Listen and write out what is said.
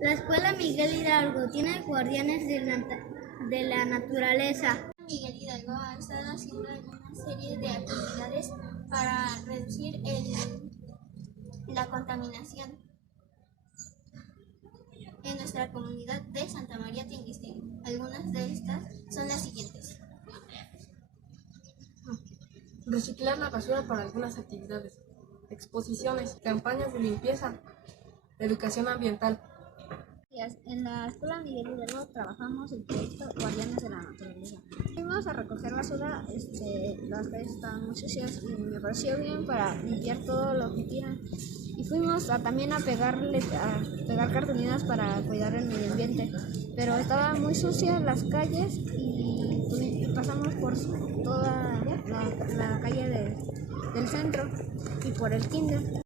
La Escuela Miguel Hidalgo tiene guardianes de la naturaleza. Miguel Hidalgo ha estado haciendo una serie de actividades para reducir la contaminación en nuestra comunidad de Santa María Tinguistín. Algunas de estas son las siguientes. Reciclar la basura para algunas actividades, exposiciones, campañas de limpieza, educación ambiental. En la Escuela Miguel Hidalgo trabajamos el proyecto Guardianes de la Naturaleza. Fuimos a recoger basura, las calles estaban muy sucias y me pareció bien para limpiar todo lo que tiran. Y fuimos también a pegar cartulinas para cuidar el medio ambiente, pero estaban muy sucias las calles y pasamos por toda la calle del centro y por el kinder.